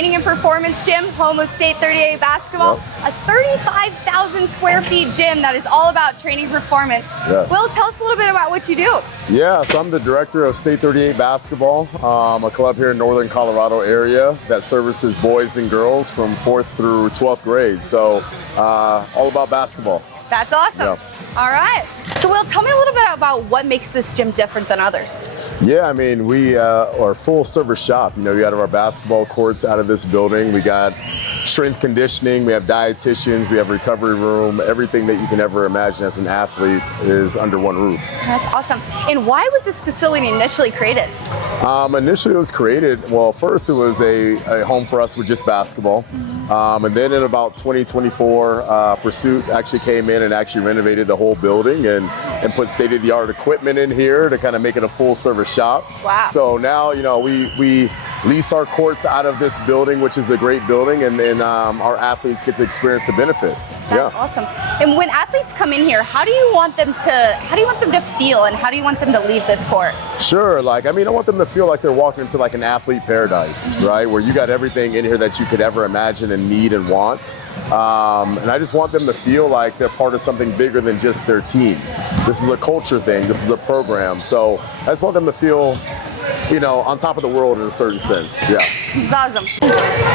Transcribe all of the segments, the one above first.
training and performance gym, home of State 38 basketball. Yep. A 35,000 square feet gym that is all about training performance. Yes. Will, tell us a little bit about what you do. Yeah, so I'm the director of State 38 basketball, a club here in northern Colorado area that services boys and girls from 4th through 12th grade. So all about basketball. That's awesome. Yeah. All right. So Will, tell me a little bit about what makes this gym different than others. Yeah, I mean, we are a full service shop. You know, we have our basketball courts out of this building. We got strength conditioning, we have dietitians, we have recovery room. Everything that you can ever imagine as an athlete is under one roof. That's awesome. And why was this facility initially created? Initially it was created, well, first it was a home for us with just basketball. And then in about 2024, Pursuit actually came in and actually renovated the whole building and put state-of-the-art equipment in here to kind of make it a full-service shop. Wow. So now, you know, we lease our courts out of this building, which is a great building, and then our athletes get to experience the benefit. That's awesome. And when athletes come in here, how do you want them to feel, and how do you want them to leave this court? Sure, I want them to feel like they're walking into like an athlete paradise, right? Where you got everything in here that you could ever imagine and need and want. And I just want them to feel like they're part of something bigger than just their team. This is a culture thing, this is a program. So I just want them to feel, you know, on top of the world in a certain sense. Yeah. It's awesome.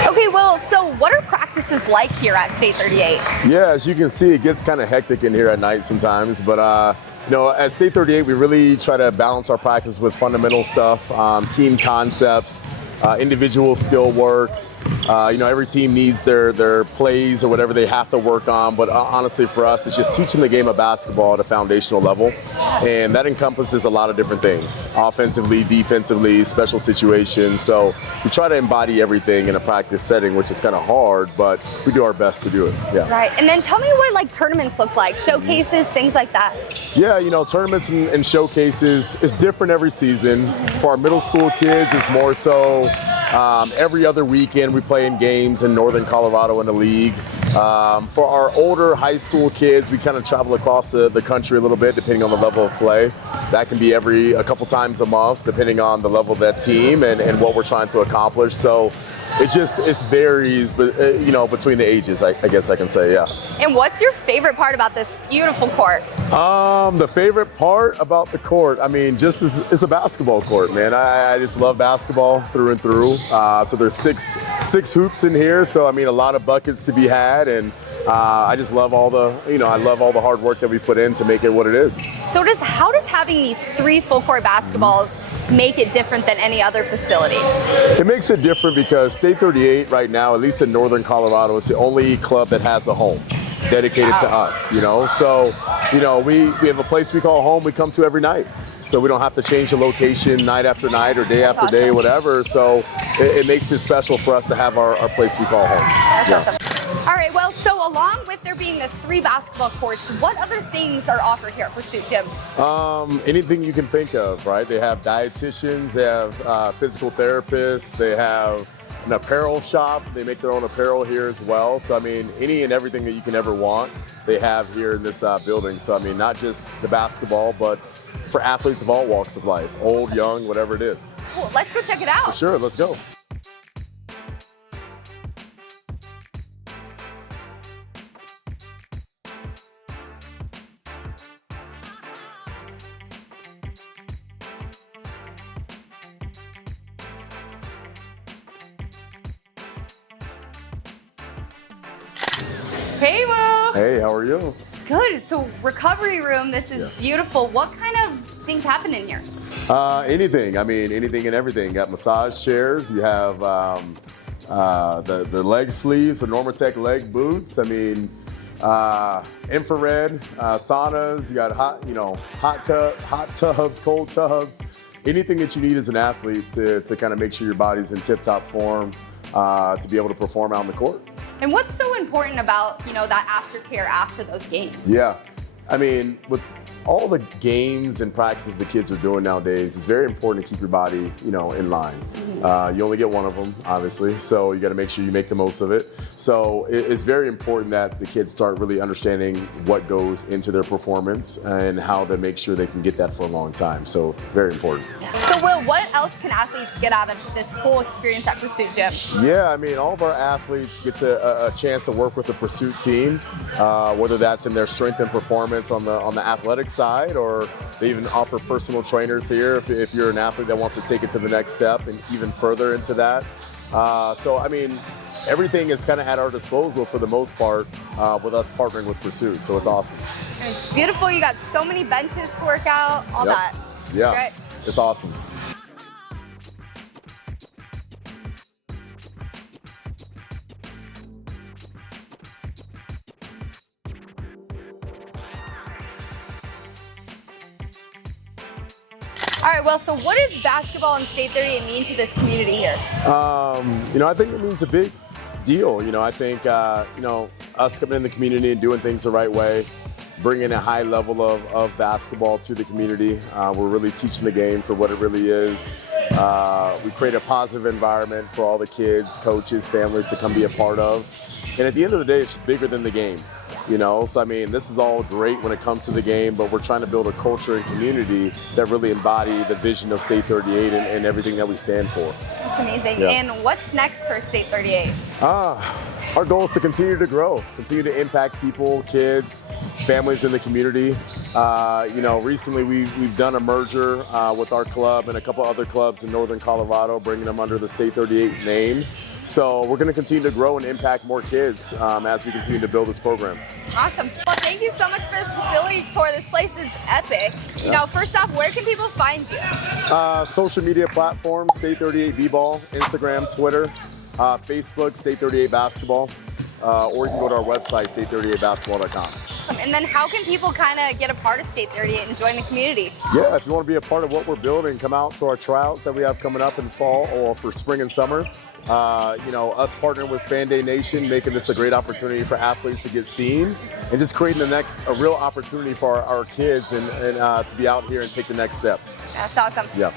Okay, well, so what are practices like here at State 38? Yeah, as you can see, it gets kind of hectic in here at night sometimes, but you know, at State 38, we really try to balance our practice with fundamental stuff, team concepts, individual skill work. You know, every team needs their plays or whatever they have to work on, but honestly for us, it's just teaching the game of basketball at a foundational level, and that encompasses a lot of different things, offensively, defensively, special situations. So we try to embody everything in a practice setting, which is kind of hard, but we do our best to do it. Yeah. Right, and then tell me what like tournaments look like, showcases, things like that. Yeah, you know, tournaments and showcases is different every season. For our middle school kids, it's more so every other weekend we play in games in northern Colorado in the league. For our older high school kids, we kind of travel across the country a little bit depending on the level of play. That can be a couple times a month depending on the level of that team and what we're trying to accomplish. So it varies, but you know, between the ages, I guess I can say, yeah. And what's your favorite part about this beautiful court? The favorite part about the court, I mean, just it's a basketball court, man. I just love basketball through and through. So there's six hoops in here, so I mean, a lot of buckets to be had, and I just love all the hard work that we put in to make it what it is. So how does having these 3 full court basketballs make it different than any other facility? It makes it different because State 38 right now, at least in northern Colorado, is the only club that has a home dedicated to us, you know. So, you know, we have a place we call home we come to every night. So we don't have to change the location night after night or day after day, whatever. So it makes it special for us to have our place we call home. That's awesome. All right, well, so along with there being the 3 basketball courts, what other things are offered here at Pursuit Gym? Anything you can think of, right? They have dietitians, they have physical therapists, they have an apparel shop. They make their own apparel here as well. So, I mean, any and everything that you can ever want, they have here in this building. So, I mean, not just the basketball, but for athletes of all walks of life, old, young, whatever it is. Cool, let's go check it out. For sure, let's go. Hey, Will. Hey, how are you? Good. So recovery room, this is beautiful. What kind of things happen in here? Anything. I mean, anything and everything. Got massage chairs. You have the leg sleeves, the Normatec leg boots. I mean, infrared saunas. You got hot tubs, cold tubs. Anything that you need as an athlete to kind of make sure your body's in tip-top form to be able to perform out on the court. And what's so important about, that aftercare after those games? Yeah, I mean, with all the games and practices the kids are doing nowadays, it's very important to keep your body, in line. Mm-hmm. You only get one of them, obviously, so you got to make sure you make the most of it. So it's very important that the kids start really understanding what goes into their performance and how to make sure they can get that for a long time. So very important. Yeah. So So Will, what else can athletes get out of this whole experience at Pursuit Gym? Yeah, I mean, all of our athletes get a chance to work with the Pursuit team, whether that's in their strength and performance on the athletic side, or they even offer personal trainers here if you're an athlete that wants to take it to the next step and even further into that. So, I mean, everything is kind of at our disposal for the most part with us partnering with Pursuit, so it's awesome. And it's beautiful. You got so many benches to work out, all Yep. that. Yeah, Great. it's awesome. All right, well, so what does basketball and State 38 mean to this community here? I think it means a big deal. I think, us coming in the community and doing things the right way, bringing a high level of basketball to the community. We're really teaching the game for what it really is. We create a positive environment for all the kids, coaches, families to come be a part of. And at the end of the day, it's bigger than the game. So I mean, this is all great when it comes to the game, but we're trying to build a culture and community that really embody the vision of State 38 and everything that we stand for. That's amazing. Yeah. And what's next for State 38? Our goal is to continue to grow, continue to impact people, kids, families in the community. Recently we've done a merger with our club and a couple other clubs in Northern Colorado, bringing them under the State 38 name. So we're going to continue to grow and impact more kids as we continue to build this program. Awesome. Well, thank you so much for this facilities tour. This place is epic. Yeah. Now, first off, where can people find you? Social media platforms, State 38 B-Ball, Instagram, Twitter, Facebook, State 38 Basketball, or you can go to our website, state38basketball.com. Awesome. And then how can people kind of get a part of State 38 and join the community? Yeah, if you want to be a part of what we're building, come out to our tryouts that we have coming up in fall or for spring and summer. Us partnering with Fan Day Nation, making this a great opportunity for athletes to get seen and just creating a real opportunity for our kids and to be out here and take the next step. That's awesome. Yeah.